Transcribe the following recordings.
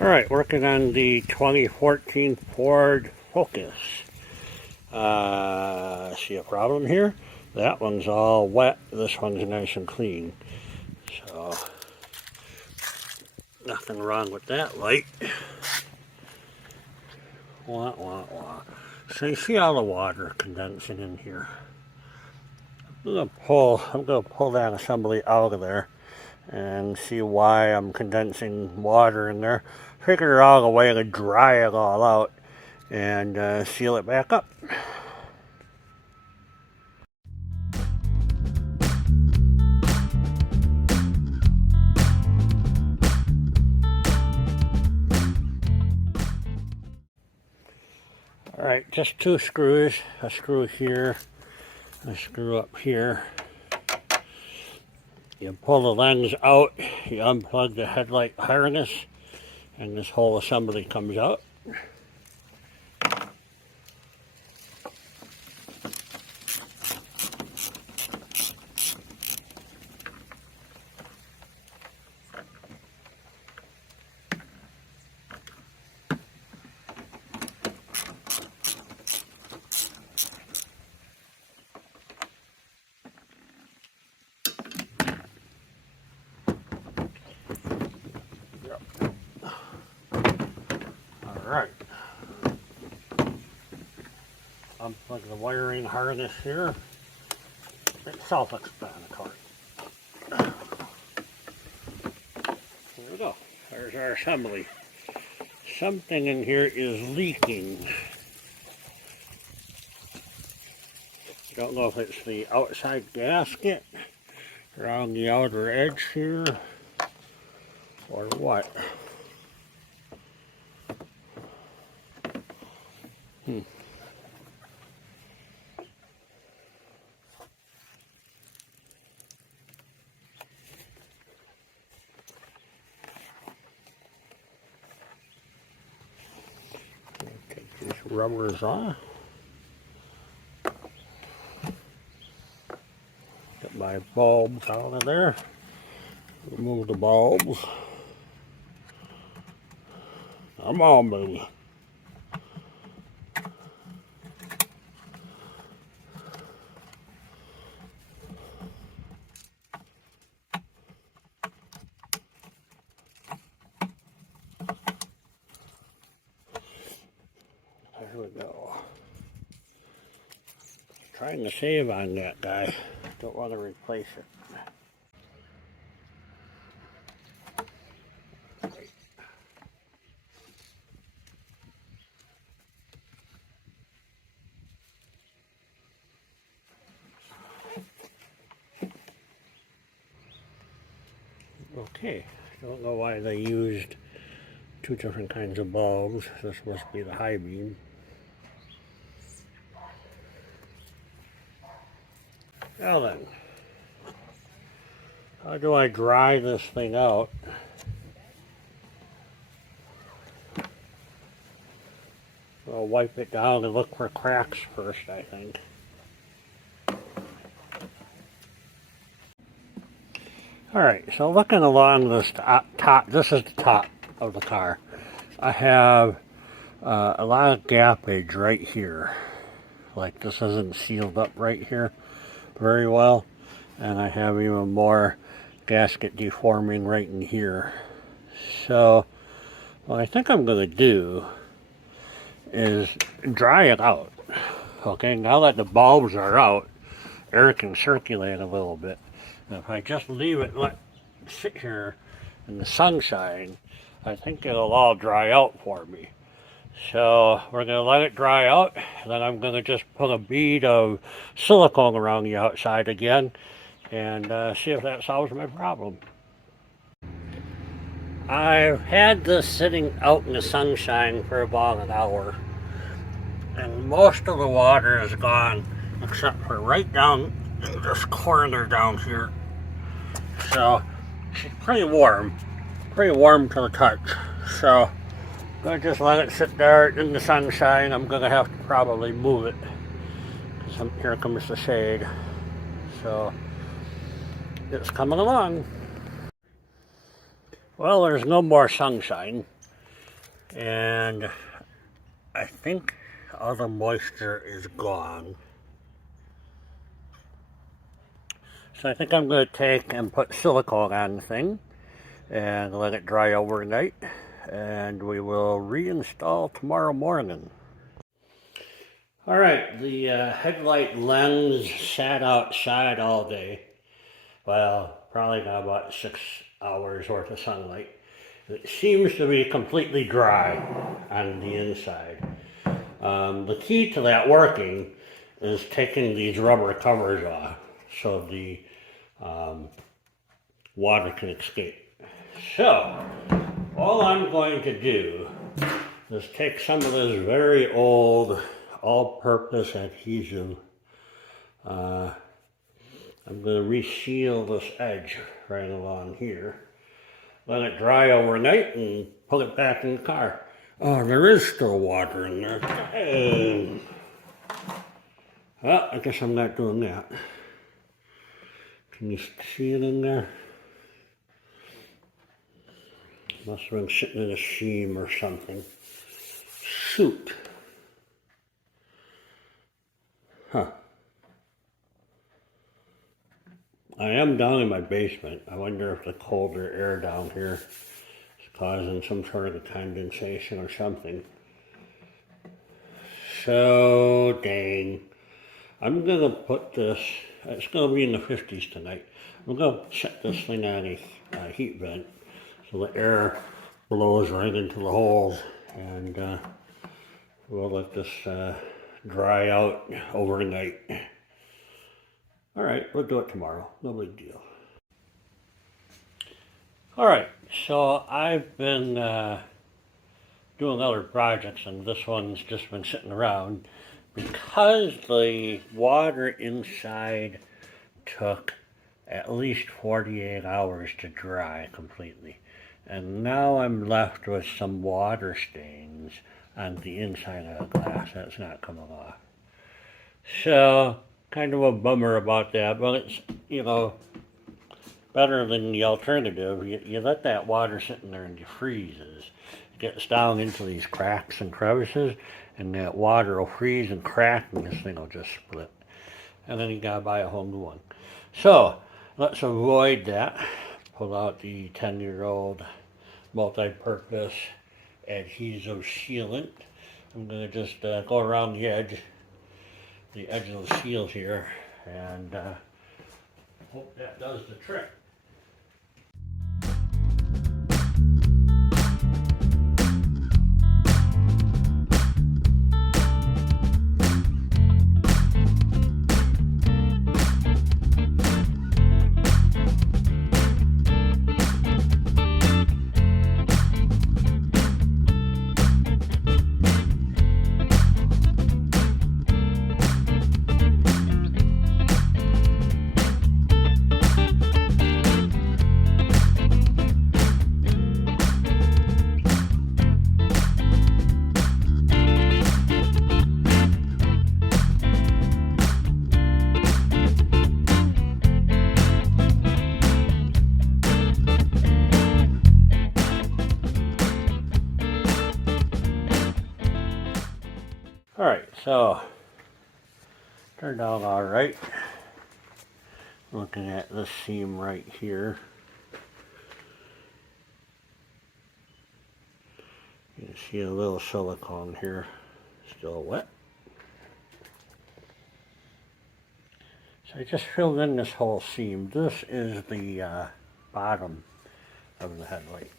Alright, working on the 2014 Ford Focus. See a problem here? That one's all wet, this one's nice and clean. So, nothing wrong with that light. Wah, wah, wah. So you see all the water condensing in here. I'm gonna pull that assembly out of there and see why I'm condensing water in there. Figure out a way to dry it all out and seal it back up. Alright, just two screws, a screw here, a screw up here. You pull the lens out, you unplug the headlight harness, and this whole assembly comes out. Alright. Unplug the wiring harness here. It's self-explanatory. There we go. There's our assembly. Something in here is leaking. Don't know if it's the outside gasket around the outer edge here or what. Take these rubbers off. Get my bulbs out of there. Remove the bulbs. Come on, baby. There we go. Trying to save on that guy. Don't want to replace it. Okay, don't know why they used two different kinds of bulbs. This must be the high beam. Now then, how do I dry this thing out? I'll wipe it down and look for cracks first, I think. Alright, so looking along this top, this is the top of the car. I have a lot of gappage right here. Like this isn't sealed up right here very well. And I have even more gasket deforming right in here. So what I think I'm going to do is dry it out. Okay, now that the bulbs are out, air can circulate a little bit. And if I just leave it sit here in the sunshine, I think it'll all dry out for me. So we're going to let it dry out, then I'm going to just put a bead of silicone around the outside again and see if that solves my problem. I've had this sitting out in the sunshine for about an hour, and most of the water is gone except for right down in this corner down here. So it's pretty warm to the touch. So I'm going to just let it sit there in the sunshine. I'm going to have to probably move it because here comes the shade. So it's coming along. Well, there's no more sunshine, and I think all the moisture is gone. So I think I'm going to take and put silicone on the thing and let it dry overnight, and we will reinstall tomorrow morning. Alright, the headlight lens sat outside all day. Well, probably got about 6 hours worth of sunlight. It seems to be completely dry on the inside. The key to that working is taking these rubber covers off so the water can escape. So, all I'm going to do is take some of this very old all-purpose adhesive. I'm going to reseal this edge right along here. Let it dry overnight and put it back in the car. Oh, there is still water in there. Well, I guess I'm not doing that. Can you see it in there? Must have been sitting in a seam or something. Shoot. Huh. I am down in my basement. I wonder if the colder air down here is causing some sort of a condensation or something. So dang. I'm gonna put this, it's gonna be in the 50s tonight. I'm gonna set this thing on a heat vent so the air blows right into the holes, and we'll let this dry out overnight. All right, we'll do it tomorrow, no big deal. All right, so I've been doing other projects, and this one's just been sitting around because the water inside took at least 48 hours to dry completely. And now I'm left with some water stains on the inside of the glass that's not coming off. So, kind of a bummer about that, but it's, you know, better than the alternative. You let that water sit in there and it freezes. It gets down into these cracks and crevices, and that water will freeze and crack, and this thing will just split. And then you gotta buy a whole new one. So, let's avoid that. Pull out the 10-year-old multi-purpose adhesive sealant. I'm gonna just go around the edge of the seals here, and hope that does the trick. Alright, so turned out alright. Looking at this seam right here. You can see a little silicone here, still wet. So I just filled in this whole seam. This is the bottom of the headlight.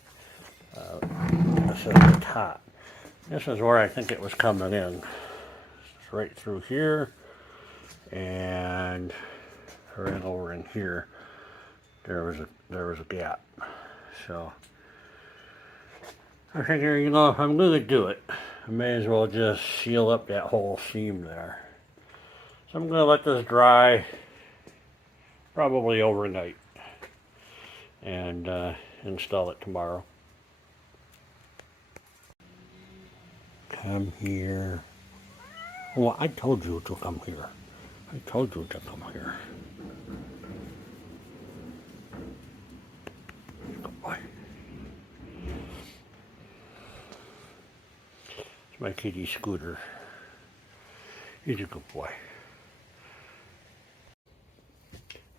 This is the top. This is where I think it was coming in. It's right through here, and right over in here. There was a gap. So I figure, you know, if I'm going to do it, I may as well just seal up that whole seam there. So I'm going to let this dry probably overnight and install it tomorrow. Come here. Oh, I told you to come here. I told you to come here. Good boy. my kitty Scooter. He's a good boy.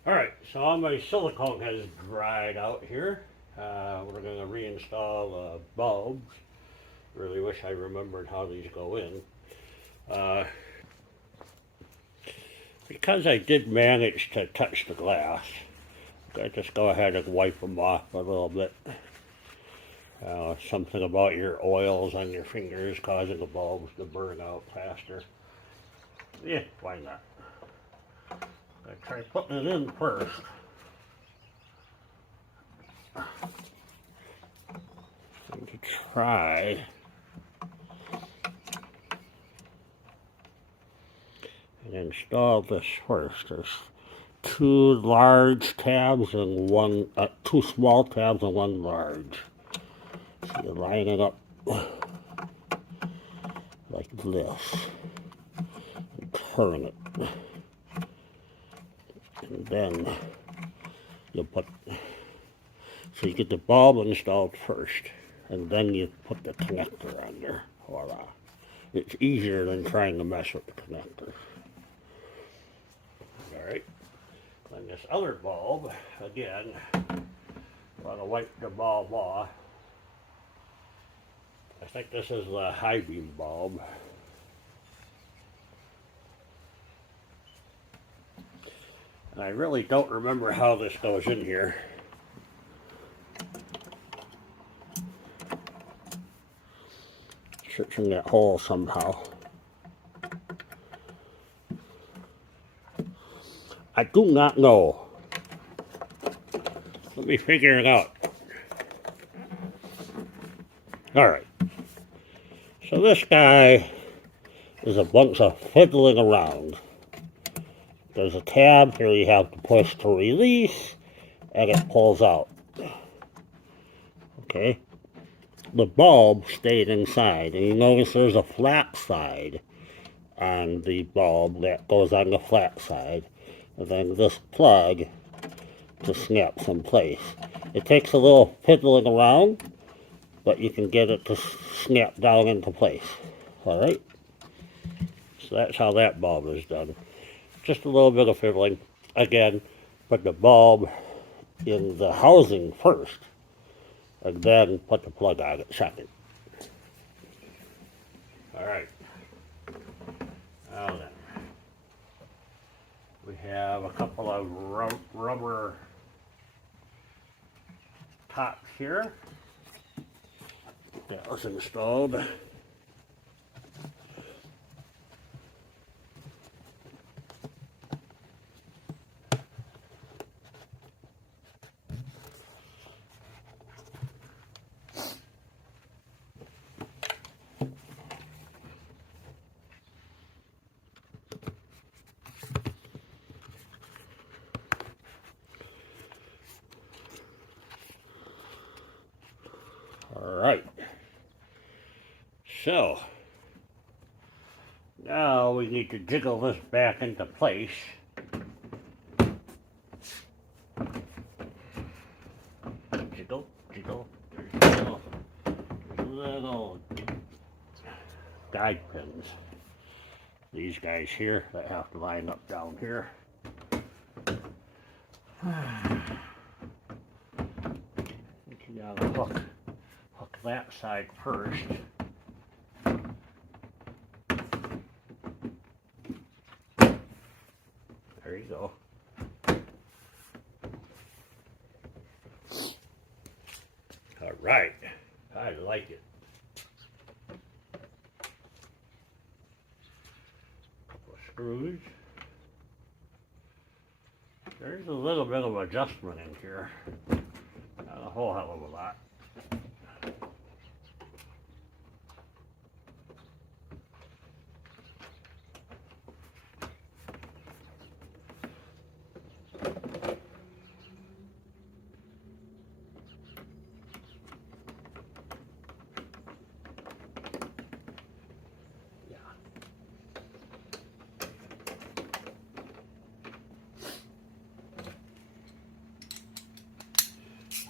Alright, so all my silicone has dried out here. We're going to reinstall the bulbs. Really wish I remembered how these go in. Because I did manage to touch the glass, I just go ahead and wipe them off a little bit. Something about your oils on your fingers causing the bulbs to burn out faster. Yeah, why not? I try putting it in first. And to try and install this first. There's two large tabs and two small tabs and one large. So you line it up like this and turn it. And then you put, so you get the bulb installed first, and then you put the connector on there. Voila. It's easier than trying to mess with the connector. Alright, and this other bulb, again, I'm going to wipe the bulb off. I think this is the high beam bulb. And I really don't remember how this goes in here. Sits in that hole somehow. I do not know. Let me figure it out. Alright. So this guy is a bunch of fiddling around. There's a tab here you have to push to release, and it pulls out. Okay? The bulb stayed inside, and you notice there's a flat side on the bulb that goes on the flat side, and then this plug to snaps in place. It takes a little fiddling around, but you can get it to snap down into place. Alright? So that's how that bulb is done. Just a little bit of fiddling. Again, put the bulb in the housing first, and then put the plug on it second. Alright. Now then, we have a couple of rubber tops here. That was installed. Alright, so now we need to jiggle this back into place. Jiggle, jiggle, jiggle. Little guide pins. These guys here that have to line up down here. You gotta hook that side first. There you go. All right, I like it. Couple of screws. There's a little bit of adjustment in here. Not a whole hell of a lot.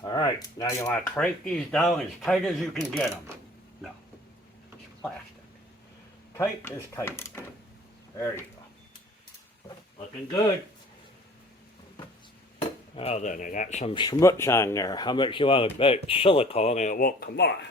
Alright, now you want to crank these down as tight as you can get them. No, it's plastic. Tight is tight. There you go. Looking good. Well then, I got some schmutz on there. How much you want to bet silicone and it won't come off?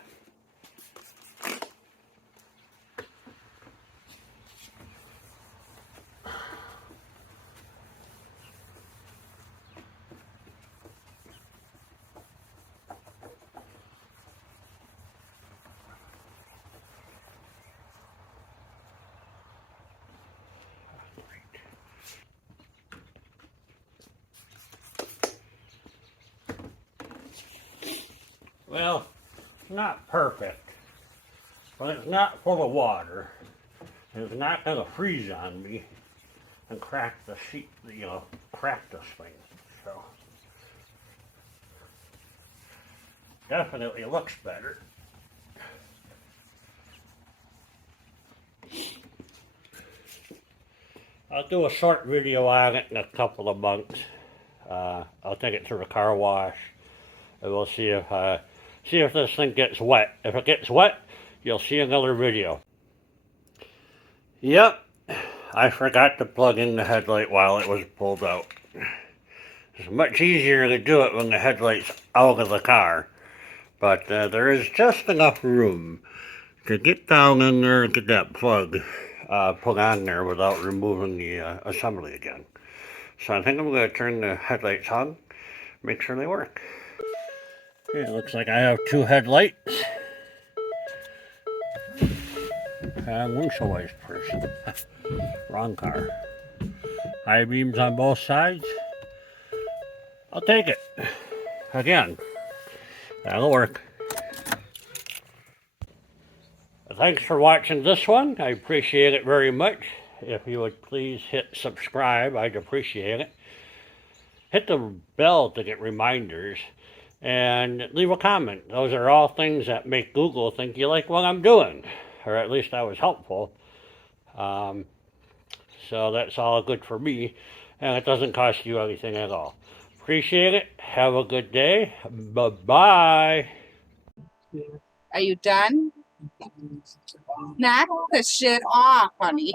Well, it's not perfect, but it's not full of water. It's not going to freeze on me and crack the sheet, crack this thing. So, definitely looks better. I'll do a short video on it in a couple of months. I'll take it to the car wash, and we'll see if this thing gets wet. If it gets wet, you'll see another video. Yep, I forgot to plug in the headlight while it was pulled out. It's much easier to do it when the headlight's out of the car, but there is just enough room to get down in there and get that plug put on there without removing the assembly again. So I think I'm going to turn the headlights on, make sure they work. Okay, it looks like I have two headlights. And windshield wipers. Wrong car. High beams on both sides. I'll take it. Again, that'll work. Thanks for watching this one. I appreciate it very much. If you would please hit subscribe, I'd appreciate it. Hit the bell to get reminders. And leave a comment. Those are all things that make Google think you like what I'm doing. Or at least I was helpful. So that's all good for me. And it doesn't cost you anything at all. Appreciate it. Have a good day. Bye-bye. Are you done? Knock the shit off, honey.